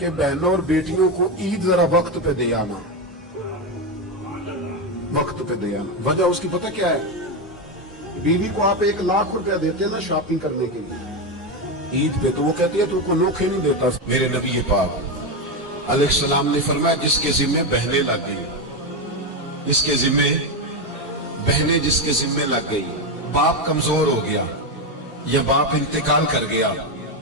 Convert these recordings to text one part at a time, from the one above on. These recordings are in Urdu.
کہ بہنوں اور بیٹیوں کو عید ذرا وقت پہ دے آنا، وقت پہ دے آنا۔ وجہ اس کی پتہ کیا ہے؟ بیوی کو آپ 1,00,000 روپیہ دیتے ہیں نا شاپنگ کرنے کے لیے عید پہ، تو وہ کہتی ہے تو کو نوکھے نہیں دیتا۔ میرے نبی پاک علیہ السلام نے فرمایا جس کے ذمے بہنیں لگ گئی، جس کے ذمے بہنیں جس کے ذمے لگ گئی، باپ کمزور ہو گیا یا باپ انتقال کر گیا،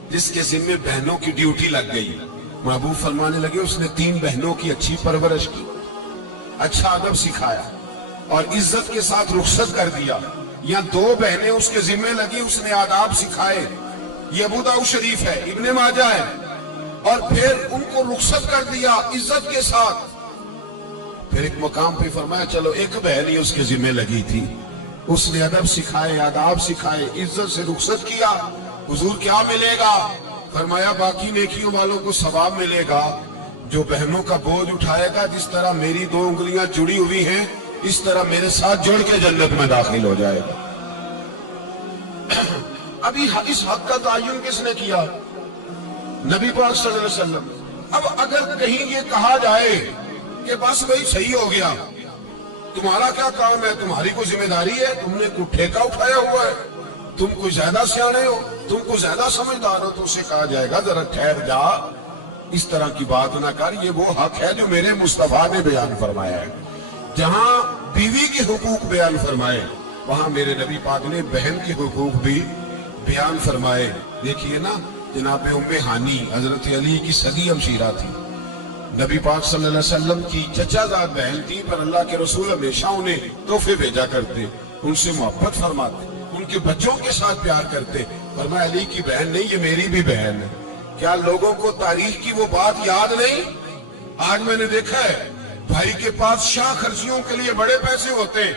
جس کے ذمے بہنوں کی ڈیوٹی لگ گئی، محبوب فرمانے لگے اس نے 3 بہنوں کی اچھی پرورش کی، اچھا ادب سکھایا اور عزت کے ساتھ رخصت کر دیا، یا 2 بہنیں اس کے ذمے لگی، اس نے آداب سکھائے، یہ ابو داؤد شریف ہے، ابن ماجہ ہے، اور پھر ان کو رخصت کر دیا عزت کے ساتھ۔ پھر ایک مقام پہ فرمایا چلو ایک بہن ہی اس کے ذمہ لگی تھی، اس نے ادب سکھائے، آداب سکھائے، عزت سے رخصت کیا، حضور کیا ملے گا؟ فرمایا باقی نیکیوں والوں کو ثواب ملے گا، جو بہنوں کا بوجھ اٹھائے گا جس طرح میری 2 انگلیاں جڑی ہوئی ہیں اس طرح میرے ساتھ جڑ کے جنت میں داخل ہو جائے گا۔ ابھی اس حق کا تعین کس نے کیا؟ نبی پاک صلی اللہ علیہ وسلم۔ اب اگر کہیں یہ کہا جائے کہ بس بھئی صحیح ہو گیا، تمہارا کیا کام ہے، تمہاری کوئی ذمہ داری ہے، تم نے کوئی ٹھیکہ اٹھایا ہوا ہے، تم کوئی زیادہ سیانے ہو، تم کو زیادہ سمجھدار ہو، تو اسے کہا جائے گا ذرا ٹھہر جا، اس طرح کی بات نہ کر، یہ وہ حق ہے جو میرے مصطفیٰ نے بیان فرمایا ہے۔ جہاں بیوی کے حقوق بیان فرمائے وہاں میرے نبی پاک نے بہن کے حقوق بھی بیان فرمائے۔ دیکھیے نا جناب ام ہانی حضرت علی کی سگی ہمشیرہ تھی، نبی پاک صلی اللہ علیہ وسلم کی چچا زاد بہن تھی، پر اللہ کے رسول ہمیشہ انہیں تحفے بھیجا کرتے، ان سے محبت فرماتے، ان کے بچوں کے ساتھ پیار کرتے۔ فرمایا علی کی بہن نہیں، یہ میری بھی بہن ہے۔ کیا لوگوں کو تاریخ کی وہ بات یاد نہیں؟ آج میں نے دیکھا ہے بھائی کے پاس شاہ خرچیوں کے لیے بڑے پیسے ہوتے ہیں،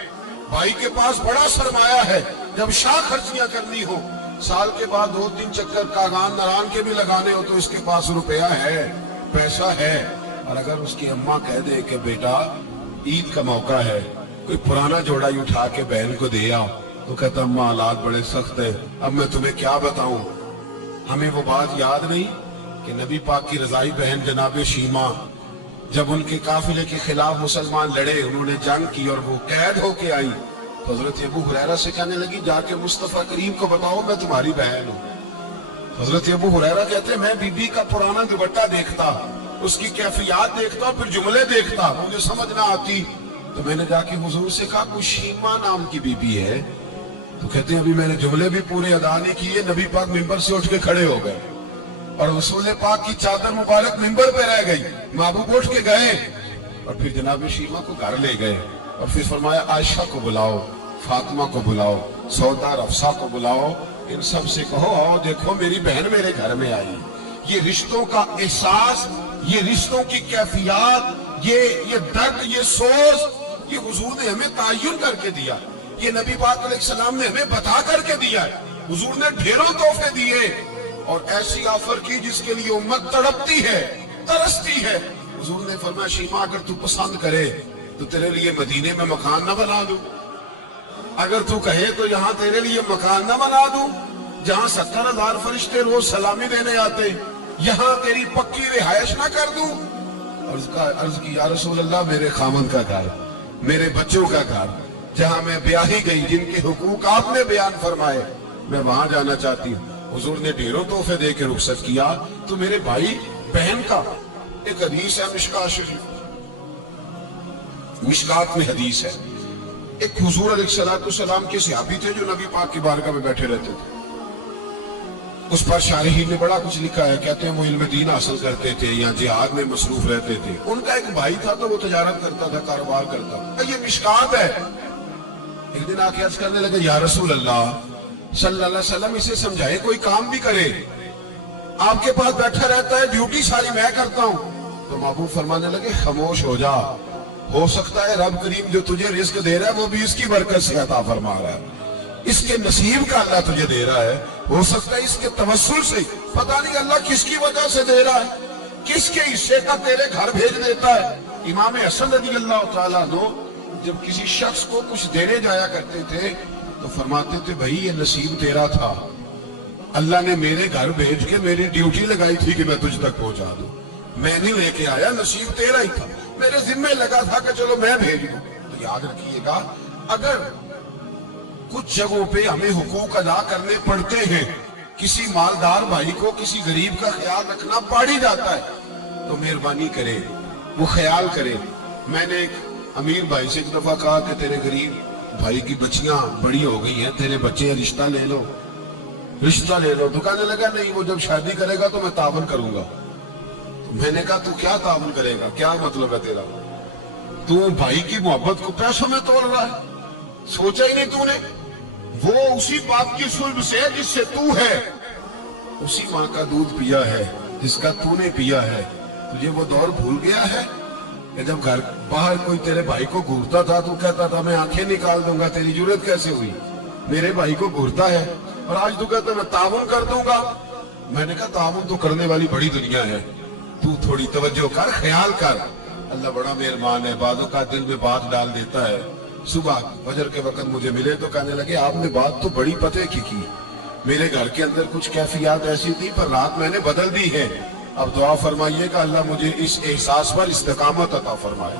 بھائی کے پاس بڑا سرمایہ ہے، جب شاہ خرچیاں کرنی ہو، سال کے بعد 2-3 چکر کاغان نران کے بھی لگانے ہو تو اس کے پاس روپیہ ہے، پیسہ ہے، اور اگر اس کی اماں کہہ دے کہ بیٹا عید کا موقع ہے کوئی پرانا جوڑا ہی اٹھا کے بہن کو دے آؤ، تو کہتا اماں حالات بڑے سخت ہے، اب میں تمہیں کیا بتاؤں۔ ہمیں وہ بات یاد نہیں کہ نبی پاک کی رضائی بہن جناب شیمہ جب ان کے قافلے کے خلاف مسلمان لڑے، انہوں نے جنگ کی اور وہ قید ہو کے آئی، تو حضرت ابو ہریرہ سے کہنے لگی جا کے مصطفیٰ کریم کو بتاؤ میں تمہاری بہن ہوں۔ حضرت ابو ہریرہ کہتے ہیں میں بی بی کا پرانا دوپٹہ دیکھتا، اس کی کیفیات دیکھتا، پھر جملے دیکھتا، مجھے سمجھ نہ آتی، تو میں نے جا کے حضور سے کہا کوئی شیمہ نام کی بی بی ہے؟ تو کہتے ہیں ابھی میں نے جملے بھی پورے ادا نہیں کیے، نبی پاک ممبر سے اٹھ کے کھڑے ہو گئے اور رسول پاک کی چادر مبارک ممبر پہ رہ گئی، محبوب اٹھ کے گئے اور پھر جناب شیمہ کو گھر لے گئے اور پھر فرمایا عائشہ کو بلاؤ، فاطمہ کو بلاؤ، سودا رفسہ کو بلاؤ، ان سب سے کہو آؤ دیکھو میری بہن میرے گھر میں آئی۔ یہ رشتوں کا احساس، یہ رشتوں کی کیفیات، یہ درد، یہ سوز، یہ حضور نے ہمیں تعین کر کے دیا، یہ نبی پاک علیہ السلام نے ہمیں بتا کر کے دیا ہے۔ حضور نے ڈھیروں تحفے دیے اور ایسی آفر کی جس کے لیے امت تڑپتی ہے، ترستی ہے۔ حضور نے فرمایا شیمہ اگر تو پسند کرے تو تیرے لیے مدینے میں مکان نہ بنا دوں، اگر تو کہے تو یہاں تیرے لیے مکان نہ بنا دوں جہاں 70,000 فرشتے روز سلامی دینے آتے، یہاں تیری پکی رہائش نہ کر دوں۔ عرض کی یا رسول اللہ میرے خامند کا گھر، میرے بچوں کا گھر، جہاں میں بیاہی گئی، جن کے حقوق آپ نے بیان فرمائے، میں وہاں جانا چاہتی ہوں۔ حضور نے ڈھیروں تحفے دے کے رخصت کیا۔ تو میرے بھائی بہن کا ایک حدیث ہے مشکات شریف، مشکات میں حدیث ہے، ایک حضور علیہ السلام کے صحابی تھے جو نبی پاک کی بارگاہ میں بیٹھے رہتے تھے، اس پر شارحین نے بڑا کچھ لکھا ہے، کہتے ہیں وہ علم دین حاصل کرتے تھے یا جہاد میں مصروف رہتے تھے۔ ان کا ایک بھائی تھا تو وہ تجارت کرتا تھا، کاروبار کرتا تھا، یہ مشکات ہے۔ ایک دن آکے عرض کرنے لگے یا رسول اللہ صلی اللہ علیہ وسلم اسے سمجھائے کوئی کام بھی کرے، آپ کے پاس بیٹھا رہتا ہے، ڈیوٹی ساری میں کرتا ہوں۔ تو محبوب فرمانے لگے خاموش ہو جا، ہو سکتا ہے رب کریم جو تجھے رزق دے رہا ہے وہ بھی اس کی برکت سے عطا فرما رہا ہے، اس کے نصیب کا اللہ تجھے دے رہا ہے، ہو سکتا ہے اس کے توسل سے، پتہ نہیں اللہ کس کی وجہ سے دے رہا ہے، کس کے حصے کا تیرے گھر بھیج دیتا ہے۔ امام حسن رضی اللہ تعالیٰ عنہ جب کسی شخص کو کچھ دینے جایا کرتے تھے تو فرماتے تھے بھائی یہ نصیب تیرا تھا، اللہ نے میرے گھر بھیج کے میری ڈیوٹی لگائی تھی کہ میں تجھ تک پہنچا دوں، میں نہیں لے کے آیا, نصیب تیرا ہی تھا, میرے ذمہ لگا تھا کہ چلو میں بھیج دوں. تو یاد رکھیے گا, اگر کچھ جگہوں پہ ہمیں حقوق ادا کرنے پڑتے ہیں, کسی مالدار بھائی کو کسی غریب کا خیال رکھنا پڑ ہی جاتا ہے, تو مہربانی کرے وہ خیال کرے. میں نے ایک امیر بھائی سے ایک دفعہ کہا کہ تیرے غریب بھائی کی بچیاں بڑی ہو گئی ہیں, تیرے بچے رشتہ لے لو, رشتہ لے لو. تو کہنے لگا نہیں, وہ جب شادی کرے گا تو میں تعاون کروں گا. تو میں نے کہا تو کیا تعاون کرے گا, کیا مطلب ہے تیرا؟ تو بھائی کی محبت کو پیسوں میں تول رہا ہے, سوچا ہی نہیں تو نے. وہ اسی باپ کی صلب سے جس سے تو ہے, اسی ماں کا دودھ پیا ہے جس کا تو نے پیا ہے. تجھے وہ دور بھول گیا ہے کہ جب گھر باہر کوئی تیرے بھائی کو گھورتا تھا تو کہتا تھا میں آنکھیں نکال دوں گا, تیری جرت کیسے ہوئی, میرے بھائی کو گھورتا ہے, اور آج تو کہتا میں تعاون کر دوں گا. میں نے کہا تعاون تو کرنے والی بڑی دنیا ہے, تو تھوڑی توجہ کر, خیال کر. اللہ بڑا مہربان ہے, بعضوں کا دل میں بات ڈال دیتا ہے. صبح فجر کے وقت مجھے ملے تو کہنے لگے آپ نے بات تو بڑی پتے کی, میرے گھر کے اندر کچھ کیفیات ایسی تھی پر رات میں نے بدل دی ہے. اب دعا فرمائیے کہ اللہ مجھے اس احساس پر استقامت عطا فرمائے.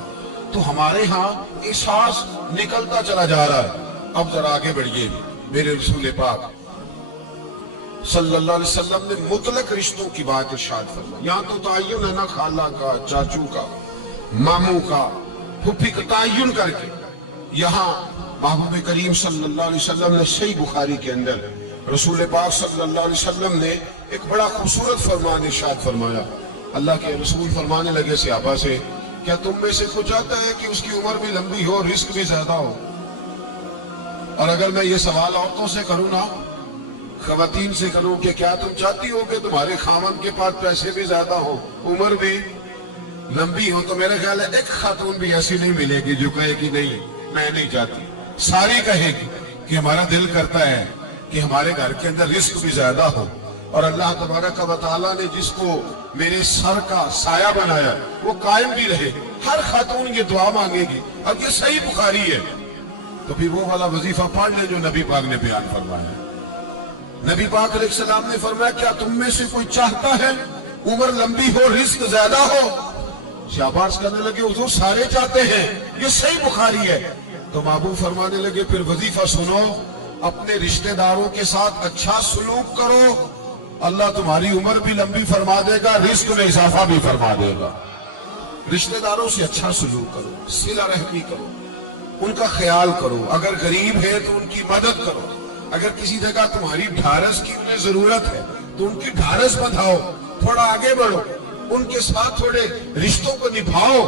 تو ہمارے ہاں احساس نکلتا چلا جا رہا ہے. اب ذرا آگے بڑھیے. میرے رسول پاک صلی اللہ علیہ وسلم نے مطلق رشتوں کی بات ارشاد فرمائی. یہاں تو تعین ہے نا خالہ کا, چاچو کا, ماموں کا, پھپھی کا تعین کر کے. یہاں محبوب کریم صلی اللہ علیہ وسلم نے صحیح بخاری کے اندر رسول پاک صلی اللہ علیہ وسلم نے ایک بڑا خوبصورت فرمان ارشاد فرمایا. اللہ کے رسول فرمانے لگے صحابہ سے, کیا تم میں سے کچھ چاہتا ہے کہ اس کی عمر بھی لمبی ہو, رزق بھی زیادہ ہو؟ اور اگر میں یہ سوال عورتوں سے کروں نا, خواتین سے کروں کہ کیا تم چاہتی ہو کہ تمہارے خاوند کے پاس پیسے بھی زیادہ ہو, عمر بھی لمبی ہو, تو میرا خیال ہے ایک خاتون بھی ایسی نہیں ملے گی جو کہے کہ نہیں میں نہیں چاہتی. ساری کہے گی کہ ہمارا دل کرتا ہے کہ ہمارے گھر کے اندر رزق بھی زیادہ ہو, اور اللہ تبارک و تعالیٰ نے جس کو میرے سر کا سایہ بنایا وہ قائم بھی رہے. ہر خاتون یہ دعا مانگے گی. اب یہ صحیح بخاری ہے, تو پھر وہ والا وظیفہ پڑھ لیں جو نبی پاک نے بیان فرمایا. نبی پاک علیہ السلام نے فرمایا کیا تم میں سے کوئی چاہتا ہے عمر لمبی ہو, رزق زیادہ ہو؟ شاباش کرنے لگے حضور سارے چاہتے ہیں, یہ صحیح بخاری ہے. تو محبوب فرمانے لگے پھر وظیفہ سنو, اپنے رشتہ داروں کے ساتھ اچھا سلوک کرو, اللہ تمہاری عمر بھی لمبی فرما دے گا, رزق میں اضافہ بھی فرما دے گا. رشتہ داروں سے اچھا سلوک کرو, صلہ رحمی کرو, ان کا خیال کرو. اگر غریب ہے تو ان کی مدد کرو. اگر کسی جگہ تمہاری ڈھارس کی انہیں ضرورت ہے تو ان کی ڈھارس بندھاؤ, تھوڑا آگے بڑھو, ان کے ساتھ تھوڑے رشتوں کو نبھاؤ.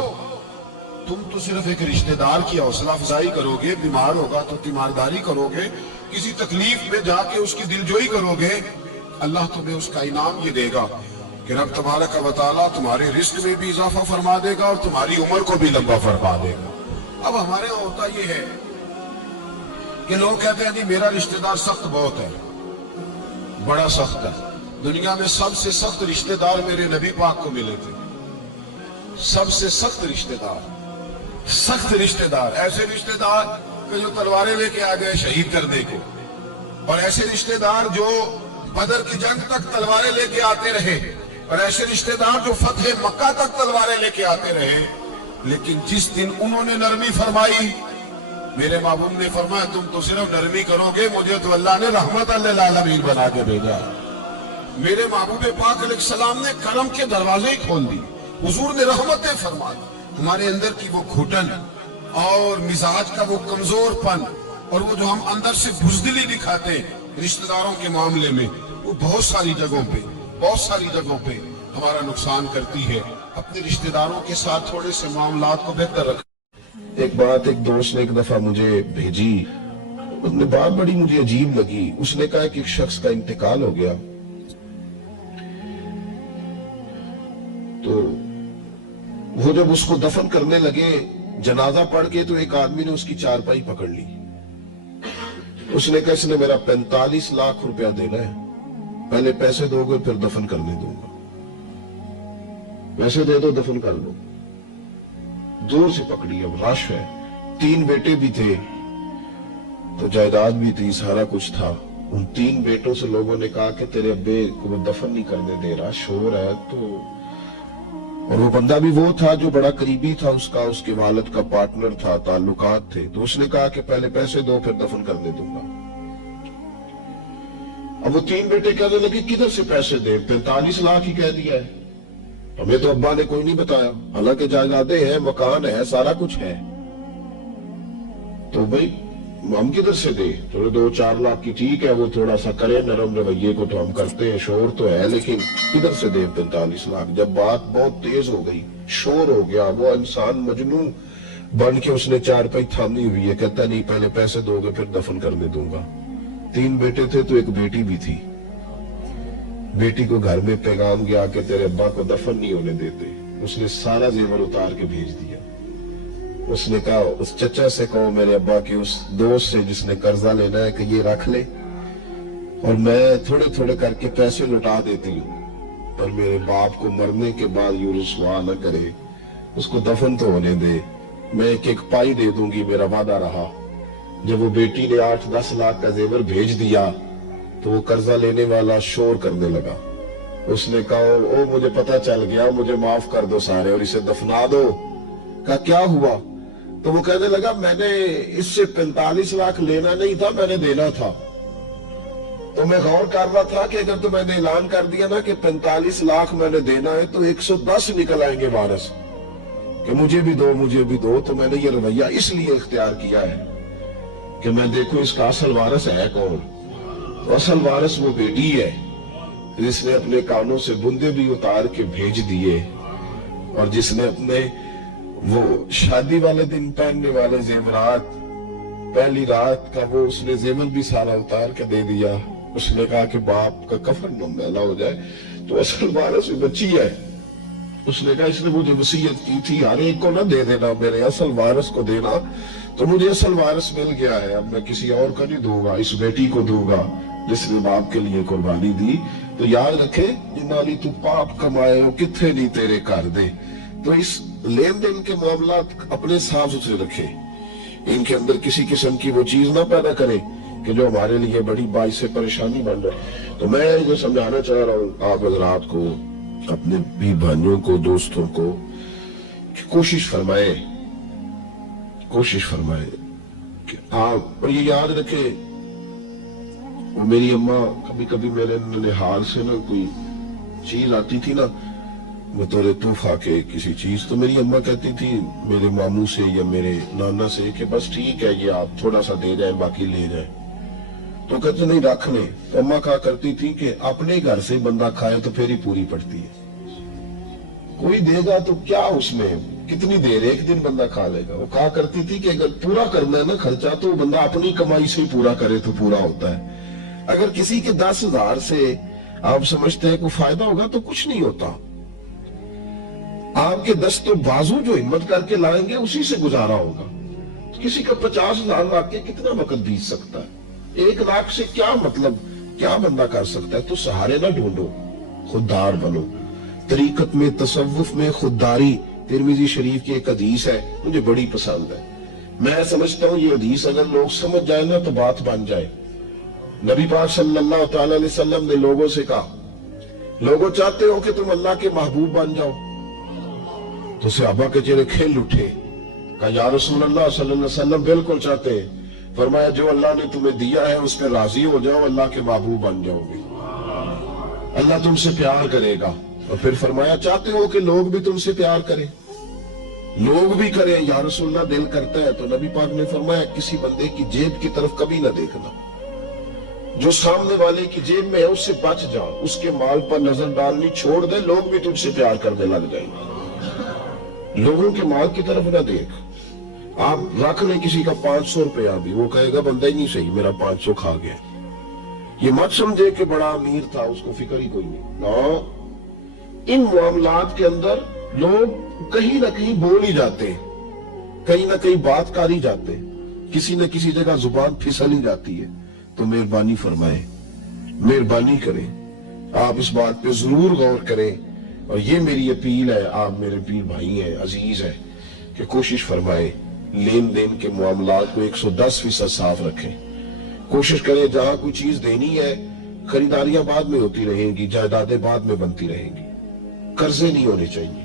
تم تو صرف ایک رشتہ دار کی حوصلہ افزائی کرو گے, بیمار ہوگا تو تیمارداری کرو گے, کسی تکلیف میں جا کے اس کی دلجوئی کرو گے, اللہ تمہیں اس کا انعام یہ دے گا کہ رب تبارک و تعالیٰ تمہارے رزق میں بھی اضافہ فرما دے گا اور تمہاری عمر کو بھی لمبا فرما دے گا. اب ہمارے یہاں ہوتا یہ ہے کہ لوگ کہتے ہیں نہیں میرا رشتہ دار سخت بہت ہے, بڑا سخت ہے. دنیا میں سب سے سخت رشتہ دار میرے نبی پاک کو ملے تھے. سب سے سخت رشتہ دار, سخت رشتہ دار, ایسے رشتہ دار کہ جو تلواریں لے کے آ گئے شہید کرنے کو, اور ایسے رشتہ دار جو بدر کی جنگ تک تلواریں لے کے آتے رہے, اور ایسے رشتہ دار جو فتح مکہ تک تلواریں لے کے آتے رہے. لیکن جس دن انہوں نے نرمی فرمائی, میرے محبوب نے فرمایا تم تو صرف نرمی کرو گے, مجھے تو اللہ نے رحمت للعالمین بنا کے بھیجا. میرے محبوب پاک علیہ السلام نے کرم کے دروازے ہی کھول دی, حضور نے رحمتیں فرمائی. ہمارے اندر کی وہ گھٹن اور مزاج کا وہ کمزور پن, اور وہ جو ہم اندر سے بزدلی دکھاتے ہیں رشتہ داروں کے معاملے میں, وہ بہت ساری جگہوں پہ ہمارا نقصان کرتی ہے. اپنے رشتہ داروں کے ساتھ تھوڑے سے معاملات کو بہتر رکھ. ایک بات ایک دوست نے ایک دفعہ مجھے بھیجی, اس نے بات بڑی مجھے عجیب لگی. اس نے کہا کہ ایک شخص کا انتقال ہو گیا, تو وہ جب اس کو دفن کرنے لگے جنازہ پڑھ کے, تو ایک آدمی نے اس کی چارپائی پکڑ لی. اس نے کہا اس نے میرا 45 لاکھ روپیہ دینا ہے, پہلے پیسے دو گے پھر دفن کرنے دوں گا, پیسے دے دو دفن کر لو. زور سے پکڑی. اب رش ہے, 3 بیٹے بھی تھے تو جائیداد بھی تھی, سارا کچھ تھا. ان 3 بیٹوں سے لوگوں نے کہا کہ تیرے ابے کو دفن نہیں کرنے دے رہا, شور ہے. تو اور وہ بندہ بھی وہ تھا جو بڑا قریبی تھا اس کا، اس کے والد کا پارٹنر تھا، تعلقات تھے. تو اس نے کہا کہ پہلے پیسے دو پھر دفن کرنے دوں گا. اب وہ 3 بیٹے کہنے لگے کدھر سے پیسے دیں، 45 لاکھ ہی کہہ دیا ہے، ہمیں تو ابا نے کوئی نہیں بتایا، حالانکہ جائیدادیں ہیں، مکان ہے، سارا کچھ ہے، تو بھئی ہم کدھر سے دیں؟ تھوڑے 2-4 لاکھ کی ٹھیک ہے، وہ تھوڑا سا کرے نرم رویے کو تو ہم کرتے ہیں، شور تو ہے، لیکن کدھر سے دیں 45 لاکھ؟ جب بات بہت تیز ہو گئی، شور ہو گیا، وہ انسان مجنون بن کے اس نے چارپائی تھامی ہوئی ہے، کہتا نہیں پہلے پیسے دو گے پھر دفن کرنے دوں گا. 3 بیٹے تھے تو ایک بیٹی بھی تھی. بیٹی کو گھر میں پیغام گیا کہ تیرے ابا کو دفن نہیں ہونے دیتے. اس نے سارا زیور اتار کے بھیج دیا. اس نے کہا اس چچا سے کہو میرے ابا کے اس دوست سے جس نے قرضہ لینا ہے کہ یہ رکھ لے اور میں تھوڑے تھوڑے کر کے پیسے لوٹا دیتی ہوں، پر میرے باپ کو مرنے کے بعد یوں رسوا نہ کرے، اس کو دفن تو ہونے دے، میں ایک پائی دے دوں گی، میرا وعدہ رہا. جب وہ بیٹی نے 8-10 لاکھ کا زیور بھیج دیا تو وہ قرضہ لینے والا شور کرنے لگا. اس نے کہا او مجھے پتا چل گیا، مجھے معاف کر دو سارے اور اسے دفنا دو. کہا کیا ہوا؟ تو وہ کہنے لگا میں نے اس سے 45 لاکھ لینا نہیں تھا، میں نے دینا تھا. تو میں غور کر رہا تھا کہ اگر تو میں نے اعلان کر دیا نا کہ 45 لاکھ میں نے دینا ہے تو 110 نکل آئیں گے وارث کہ مجھے بھی دو مجھے بھی دو. تو میں نے یہ رویہ اس لیے اختیار کیا ہے کہ میں دیکھوں اس کا اصل وارث ہے کون. اصل وارث وہ بیٹی ہے جس نے اپنے کانوں سے بندے بھی اتار کے بھیج دیے اور جس نے اپنے وہ شادی والے دن پہننے والے زیورات پہلی رات کا وہ اس نے زیور بھی سارا اتار کے دے دیا. اس نے کہا کہ باپ کا کفن میلا ہو جائے. تو اصل وارث بچی ہے. اس نے کہا اس نے مجھے وصیت کی تھی ہر ایک کو نہ دے دینا، میرے اصل وارث کو دینا، تو مجھے اصل وارث مل گیا ہے، اب میں کسی اور کا نہیں دوں گا، اس بیٹی کو دوں گا جس نے باپ کے لیے قربانی دی. تو یاد رکھے جنالی تو پاپ کمائے ہو کتھے نہیں تیرے کر دے. تو اس لین دین کے معاملات اپنے صاف ستھرے رکھے، ان کے اندر کسی قسم کی وہ چیز نہ پیدا کرے کہ جو ہمارے لیے بڑی باعث پریشانی بن رہے. تو میں یہ سمجھانا چاہ رہا ہوں آپ حضرات کو، اپنے بھی بھائیوں کو، دوستوں کو، کہ کوشش فرمائے کہ آپ یہ یاد رکھے. میری اماں کبھی کبھی میرے ننہال سے نا کوئی چیز آتی تھی نا بطور تحفہ کے کسی چیز، تو میری اماں کہتی تھی میرے ماموں سے یا میرے نانا سے کہ بس ٹھیک ہے یہ آپ تھوڑا سا دے جائیں باقی لے جائیں. تو کہتے نہیں رکھ لیں. تو اماں کہا کرتی تھی کہ اپنے گھر سے بندہ کھائے تو پھر ہی پوری پڑتی ہے، کوئی دے گا تو کیا اس میں کتنی دیر ایک دن بندہ کھا لے گا. وہ کہا کرتی تھی کہ اگر پورا کرنا ہے نا خرچہ تو بندہ اپنی کمائی سے ہی پورا کرے تو پورا ہوتا ہے. اگر کسی کے 10,000 سے آپ سمجھتے ہیں کوئی فائدہ ہوگا تو کچھ نہیں ہوتا. آپ کے دست و بازو جو ہمت کر کے لائیں گے اسی سے گزارا ہوگا. کسی کا 50,000 لا کے کتنا وقت بیت سکتا ہے؟ 1 لاکھ سے کیا مطلب، کیا بندہ کر سکتا ہے؟ تو سہارے نہ ڈھونڈو، خوددار بنو. طریقت میں تصوف میں خودداری ترمذی شریف کی ایک حدیث ہے، مجھے بڑی پسند ہے. میں سمجھتا ہوں یہ حدیث اگر لوگ سمجھ جائیں نا تو بات بن جائے. نبی پاک صلی اللہ تعالی علیہ وسلم نے لوگوں سے کہا لوگوں چاہتے ہو کہ تم اللہ کے محبوب بن جاؤ؟ تو صحابہ کے چہرے کھل اٹھے. کہا یا رسول اللہ صلی اللہ علیہ وسلم بالکل چاہتے ہیں. فرمایا جو اللہ نے تمہیں دیا ہے اس پہ راضی ہو جاؤ، اللہ کے محبوب بن جاؤ گے، اللہ تم سے پیار کرے گا. اور پھر فرمایا چاہتے ہو کہ لوگ بھی تم سے پیار کریں؟ لوگ بھی کریں یا رسول اللہ دل کرتا ہے. تو نبی پاک نے فرمایا کسی بندے کی جیب کی طرف کبھی نہ دیکھنا، جو سامنے والے کی جیب میں ہے اس سے بچ جا، اس کے مال پر نظر ڈالنی چھوڑ دے، لوگ بھی تجھ سے پیار کرنے لگ جائیں گے. لوگوں کے مال کی طرف نہ دیکھ. آپ رکھ لیں کسی کا 500 روپیہ بھی، وہ کہے گا بندہ ہی نہیں صحیح، میرا 500 کھا گیا. یہ مت سمجھے کہ بڑا امیر تھا اس کو فکر ہی کوئی نہیں. نا ان معاملات کے اندر لوگ کہیں نہ کہیں بول ہی جاتے، کہیں نہ کہیں بات کر ہی جاتے، کسی نہ کسی جگہ زبان پھسل ہی جاتی ہے. تو مہربانی فرمائیں، مہربانی کریں، آپ اس بات پہ ضرور غور کریں. اور یہ میری اپیل ہے، آپ میرے پیر بھائی ہیں، عزیز ہیں، کہ کوشش فرمائیں لین دین کے معاملات کو 110% صاف رکھیں. کوشش کریں جہاں کوئی چیز دینی ہے خریداریاں بعد میں ہوتی رہیں گی، جائیدادیں بعد میں بنتی رہیں گی، قرضے نہیں ہونے چاہیے.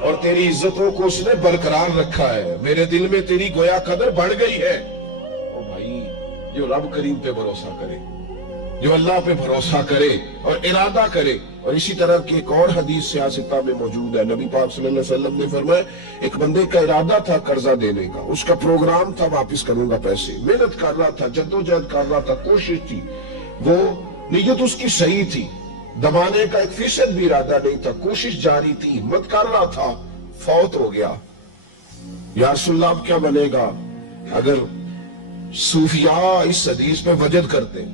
اور تیری عزتوں کو اس نے برقرار رکھا ہے، میرے دل میں تیری گویا قدر بڑھ گئی ہے۔ او بھائی، جو رب کریم پہ بھروسہ کرے، جو اللہ پہ بھروسہ کرے اور ارادہ کرے، اور اسی طرح کی ایک اور حدیث سیاستہ میں موجود ہے، نبی پاک صلی اللہ علیہ وسلم نے فرمایا ایک بندے کا ارادہ تھا قرضہ دینے کا، اس کا پروگرام تھا واپس کروں گا پیسے، محنت کر رہا تھا، جدوجہد کر رہا تھا، کوشش تھی، وہ نیت اس کی صحیح تھی، دبانے کا 1% بھی ارادہ نہیں تھا، کوشش جاری تھی، ہمت کر رہا تھا، فوت ہو گیا۔ یا رسول اللہ اب کیا بنے گا؟ اگر صوفیاء اس حدیث پہ وجد کرتے،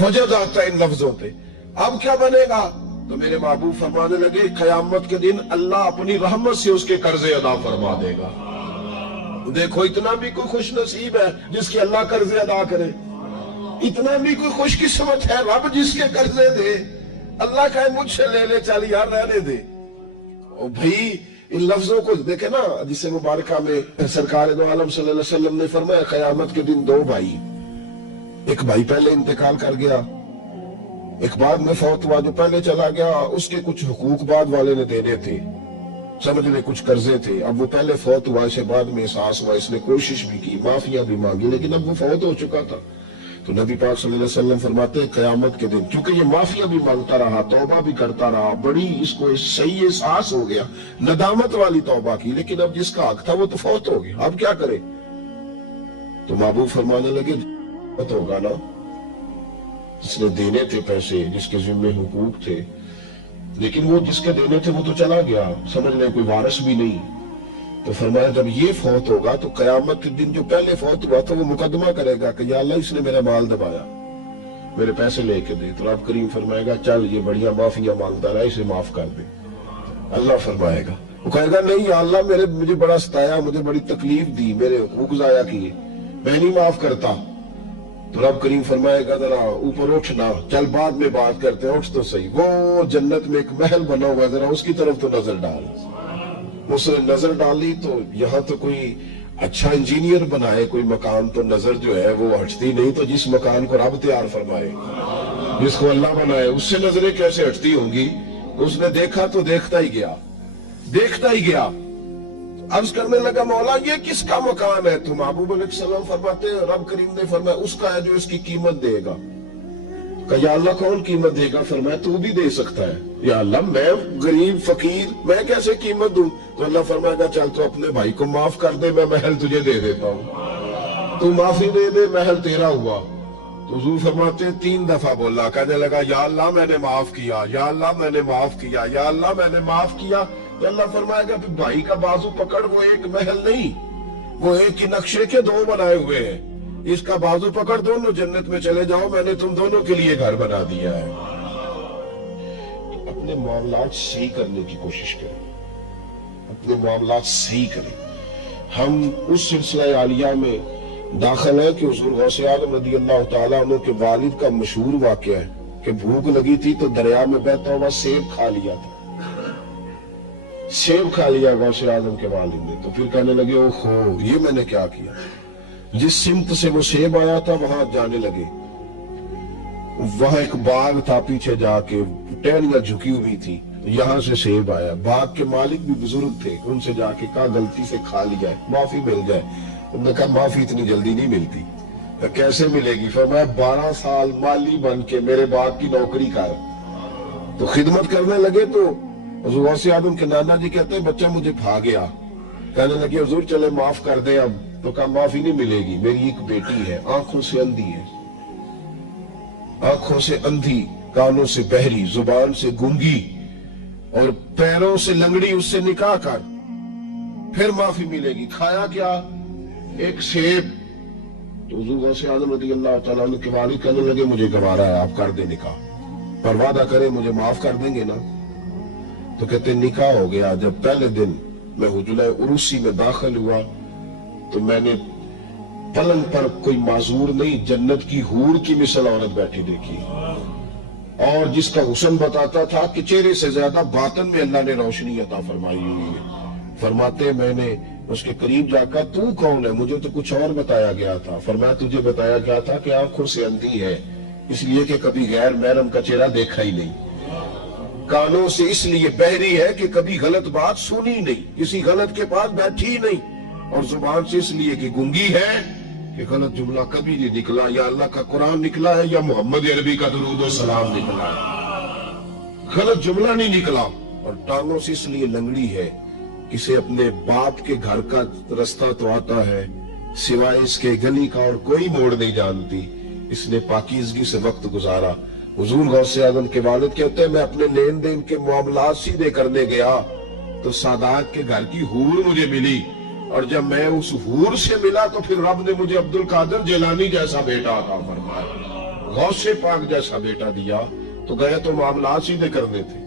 وجد آتا ہے ان لفظوں پہ، اب کیا بنے گا؟ تو میرے محبوب فرمانے لگے قیامت کے دن اللہ اپنی رحمت سے اس کے قرضے ادا فرما دے گا۔ دیکھو اتنا بھی کوئی خوش نصیب ہے جس کے اللہ قرضے ادا کرے، اتنا بھی کوئی خوش قسمت ہے رب جس کے قرضے دے، اللہ کہے مجھ سے لے لے چل یار رہنے دے۔ او بھائی ان لفظوں کو دیکھیں نا، جس مبارکہ میں سرکار دو عالم صلی اللہ علیہ وسلم نے فرمایا قیامت کے دن دو بھائی، ایک بھائی پہلے انتقال کر گیا، ایک بعد میں فوت ہوا، جو پہلے چلا گیا اس کے کچھ حقوق بعد والے نے دینے تھے، سمجھ لیں کچھ قرضے تھے، اب وہ پہلے فوت ہوا، اسے بعد میں احساس ہوا، اس نے کوشش بھی کی، معافیاں بھی مانگی، لیکن اب وہ فوت ہو چکا تھا۔ تو نبی پاک صلی اللہ علیہ وسلم فرماتے ہیں قیامت کے دن کیونکہ یہ معافیاں بھی مانگتا رہا، توبہ بھی کرتا رہا، بڑی اس کو صحیح احساس ہو گیا، ندامت والی توبہ کی، لیکن اب جس کا حق تھا وہ تو فوت ہو گیا، اب کیا کرے؟ تو محبوب فرمانے لگے فوت ہوگا نا، جس نے دینے تھے پیسے، جس کے ذمہ حقوق تھے، لیکن وہ جس کے دینے تھے وہ تو چلا گیا، سمجھ لیں کوئی وارث بھی نہیں۔ تو فرمایا جب یہ فوت ہوگا تو قیامت کے دن جو پہلے فوت ہوا تھا وہ مقدمہ کرے گا کہ یا اللہ اس نے میرا مال دبایا، میرے پیسے لے کے دے، تو رب کریم فرمائے گا چل یہ بڑھیا معافیاں مانگتا رہا، اسے معاف کر دے۔ اللہ فرمائے گا، وہ کہے گا نہیں یا اللہ مجھے بڑا ستایا، مجھے بڑی تکلیف دی، میرے حقوق ضائع کیے، میں نہیں معاف کرتا۔ تو رب کریم فرمائے گا ذرا اوپر اٹھنا، چل بعد میں بات کرتے ہیں، اٹھ تو صحیح، وہ جنت میں ایک محل بنا ہوا ہے، ذرا اس کی طرف تو نظر ڈال۔ اس نے نظر ڈالی تو یہاں تو کوئی اچھا انجینئر بنائے کوئی مکان، تو نظر جو ہے وہ ہٹتی نہیں، تو جس مکان کو رب تیار فرمائے، جس کو اللہ بنائے، اس سے نظریں کیسے ہٹتی ہوں گی؟ اس نے دیکھا تو دیکھتا ہی گیا، دیکھتا ہی گیا۔ عرض کرنے لگا مولا یہ کس کا مکان ہے؟ تو محبوب علیہ السلام فرماتے ہیں رب کریم نے فرمایا اس کا ہے جو اس کی قیمت دے گا۔ کہ یا اللہ کون قیمت دے گا؟ فرمایا تو بھی دے سکتا ہے۔ یا اللہ میں غریب فقیر میں کیسے قیمت دوں؟ تو اللہ فرمائے گا چل تو اپنے بھائی کو معاف کر دے، میں محل تجھے دے دیتا ہوں، تو معافی دے دے، محل تیرا ہوا۔ تو حضور فرماتے ہیں 3 دفعہ بولا، کہنے لگا یا اللہ میں نے معاف کیا، یا اللہ میں نے معاف کیا، یا اللہ میں نے معاف کیا۔ تو اللہ فرمائے گا پھر بھائی کا بازو پکڑ، وہ ایک محل نہیں، وہ ایک ہی نقشے کے 2 بنائے ہوئے ہیں، اس کا بازو پکڑ دونوں جنت میں چلے جاؤ، میں نے تم دونوں کے لیے گھر بنا دیا ہے۔ اپنے معاملات صحیح کرنے کی کوشش کریں، اپنے معاملات صحیح کریں۔ ہم اس سلسلہ عالیہ میں داخل ہے کہ حضور غوث اعظم رضی اللہ تعالیٰ عنہ کے والد کا مشہور واقعہ ہے کہ بھوک لگی تھی تو دریا میں بہتا ہوا سیب کھا لیا تھا، سیب کھا لیا غوث اعظم کے والد نے۔ تو پھر کہنے لگے اوہو یہ میں نے کیا کیا؟ جس سمت سے وہ سیب آیا تھا وہاں جانے لگے، وہاں ایک باغ تھا، پیچھے جا کے ٹہنیاں جھکی ہوئی تھی، یہاں سے سیب آیا، باغ کے مالک بھی بزرگ تھے، ان سے جا کے کہا غلطی سے کھا لیا ہے، معافی مل جائے۔ انہوں نے کہا معافی اتنی جلدی نہیں ملتی۔ کیسے ملے گی؟ فرمایا 12 سال مالی بن کے میرے باغ کی نوکری کر۔ تو خدمت کرنے لگے تو حضور غوث اعظم کے نانا جی کہتے ہیں بچہ مجھے بھا گیا، کہنے لگے حضور چلے معاف کر دیں اب۔ تو کہا معافی نہیں ملے گی، میری ایک بیٹی ہے، آنکھوں سے اندھی ہے، آنکھوں سے اندھی، کانوں سے بہری، زبان سے گونگی اور پیروں سے لنگڑی، اس سے نکاح کر پھر معافی ملے گی۔ کھایا کیا؟ ایک سیب۔ تو حضور غوث اعظم رضی اللہ تعالیٰ عنہ کے والد کہنے لگے مجھے گوارا ہے، آپ کر دیں نکاح، پر وعدہ کریں مجھے معاف کر دیں گے نا؟ تو کہتے نکاح ہو گیا۔ جب پہلے دن میں حجلہ عروسی میں داخل ہوا تو میں نے پلنگ پر کوئی معذور نہیں، جنت کی حور کی مثل عورت بیٹھی دیکھی، اور جس کا حسن بتاتا تھا کہ چہرے سے زیادہ باطن میں اللہ نے روشنی عطا فرمائی ہوئی ہے۔ فرماتے میں نے اس کے قریب جا کر تو کون ہے؟ مجھے تو کچھ اور بتایا گیا تھا۔ فرمایا تجھے بتایا گیا تھا کہ آنکھوں سے اندھی ہے، اس لیے کہ کبھی غیر محرم کا چہرہ دیکھا ہی نہیں، کانوں سے اس لیے بہری ہے کہ کبھی غلط بات سنی نہیں، کسی غلط کے پاس بیٹھی نہیں، اور زبان سے اس لیے کہ گنگی ہے کہ غلط جملہ کبھی نہیں نکلا، یا اللہ کا قرآن نکلا ہے یا محمد عربی کا درود و سلام نکلا ہے، غلط جملہ نہیں نکلا۔ اور ٹانگوں سے اس لیے لنگڑی ہے، کسے اپنے باپ کے گھر کا رستہ تو آتا ہے، سوائے اس کے گلی کا اور کوئی موڑ نہیں جانتی، اس نے پاکیزگی سے وقت گزارا۔ حضور غوث اعظم کے والد کہتے ہیں میں اپنے لین دین کے معاملات سیدھے کرنے گیا تو سادات کے گھر کی حور مجھے ملی، اور جب میں اس حور سے ملا تو پھر رب نے مجھے عبد القادر جیلانی جیسا بیٹا عطا فرمایا، غوث پاک جیسا بیٹا دیا۔ تو گئے تو معاملات سیدھے کرنے تھے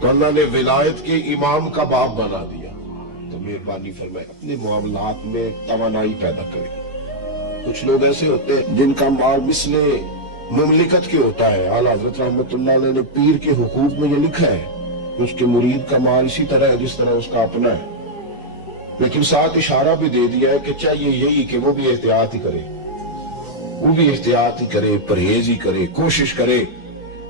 تو اللہ نے ولایت کے امام کا باپ بنا دیا، تو مہربانی فرمائے اپنے معاملات میں توانائی پیدا کرے۔ کچھ لوگ ایسے ہوتے ہیں جن کا مال مثل مملکت کے ہوتا ہے، اعلیٰ حضرت رحمت اللہ علیہ نے پیر کے حقوق میں یہ لکھا ہے کہ اس کے مرید کا مال اسی طرح ہے جس طرح اس کا اپنا ہے، لیکن ساتھ اشارہ بھی دے دیا ہے کہ چاہیے یہی کہ وہ بھی احتیاط ہی کرے، وہ بھی احتیاط ہی کرے، پرہیز ہی کرے، کوشش کرے۔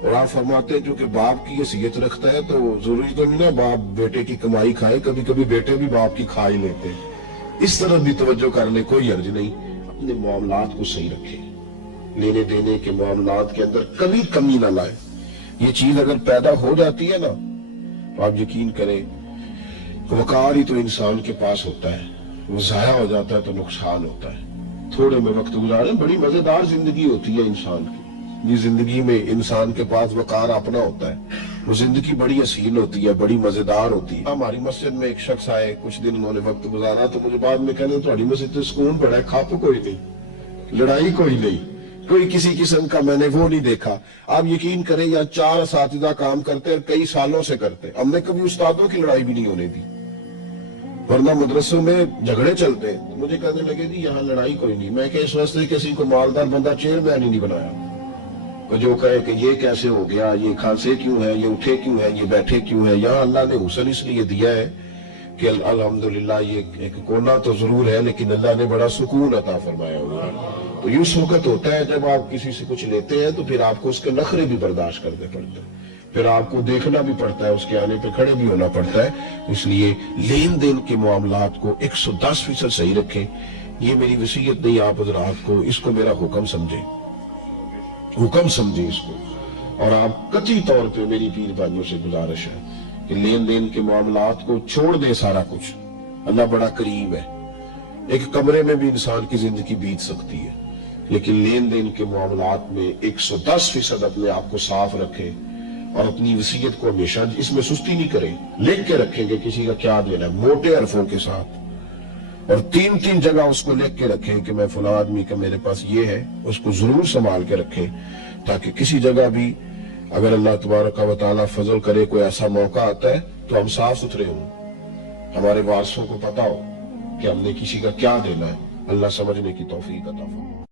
اور آپ فرماتے ہیں جو کہ باپ کی حیثیت رکھتا ہے تو ضروری تو نہیں نا باپ بیٹے کی کمائی کھائے، کبھی کبھی بیٹے بھی باپ کی کھا ہی لیتے ہیں، اس طرح بھی توجہ کر لے، کوئی حرج نہیں۔ اپنے معاملات کو صحیح رکھے، لینے دینے کے معاملات کے اندر کبھی کمی نہ لائے۔ یہ چیز اگر پیدا ہو جاتی ہے نا تو آپ یقین کریں وقار ہی تو انسان کے پاس ہوتا ہے، وہ ضائع ہو جاتا ہے تو نقصان ہوتا ہے۔ تھوڑے میں وقت گزارے، بڑی مزیدار زندگی ہوتی ہے انسان کی، یہ زندگی میں انسان کے پاس وقار اپنا ہوتا ہے، وہ زندگی بڑی حسین ہوتی ہے، بڑی مزیدار ہوتی ہے۔ ہماری مسجد میں ایک شخص آئے، کچھ دن انہوں نے وقت گزارا تو مجھے بعد میں کہنے تھوڑی مسجد سے سکون پڑا ہے، کھاپ کوئی نہیں، لڑائی کوئی نہیں، کوئی کسی قسم کا میں نے وہ نہیں دیکھا۔ آپ یقین کریں یہاں 4 اساتذہ کام کرتے اور کئی سالوں سے کرتے، ہم نے کبھی استادوں کی لڑائی بھی نہیں ہونے دی، ورنہ مدرسوں میں جھگڑے چلتے۔ مجھے کہنے لگے جی یہاں لڑائی کوئی نہیں، میں کہ اس واسطے کسی کو مالدار بندہ چیئرمین ہی نہیں بنایا کہ جو کہے کہ یہ کیسے ہو گیا، یہ کھانسے کیوں ہے، یہ اٹھے کیوں ہے، یہ بیٹھے کیوں ہے۔ یہاں اللہ نے حسن اس لیے دیا ہے کہ الحمدللہ یہ ایک کونا تو ضرور ہے لیکن اللہ نے بڑا سکون عطا فرمایا ہوا ہے۔ تو یوں وقت ہوتا ہے جب آپ کسی سے کچھ لیتے ہیں تو پھر آپ کو اس کے نخرے بھی برداشت کرنے پڑتے ہیں، پھر آپ کو دیکھنا بھی پڑتا ہے، اس کے آنے پہ کھڑے بھی ہونا پڑتا ہے۔ اس لیے لین دین کے معاملات کو 110% صحیح رکھیں۔ یہ میری وصیت نہیں آپ حضرات کو، اس کو میرا حکم سمجھیں، حکم سمجھیں اس کو۔ اور آپ قطعی طور پہ میری پیر بھائیوں سے گزارش ہے کہ لین دین کے معاملات کو چھوڑ دیں سارا کچھ، اللہ بڑا کریم ہے۔ ایک کمرے میں بھی انسان کی زندگی بیت سکتی ہے، لیکن لین دین کے معاملات میں 110% اپنے آپ کو صاف رکھیں، اور اپنی وصیت کو ہمیشہ اس میں سستی نہیں کریں، لکھ کے رکھیں کہ کسی کا کیا دینا ہے، موٹے حرفوں کے ساتھ، اور 3 جگہ اس کو لکھ کے رکھیں کہ میں فلاں آدمی کا میرے پاس یہ ہے، اس کو ضرور سنبھال کے رکھیں تاکہ کسی جگہ بھی اگر اللہ تبارک و تعالیٰ فضل کرے کوئی ایسا موقع آتا ہے تو ہم صاف ستھرے ہوں، ہمارے وارثوں کو پتا ہو کہ ہم نے کسی کا کیا دینا ہے۔ اللہ سمجھنے کی توفیق عطا فرمائے۔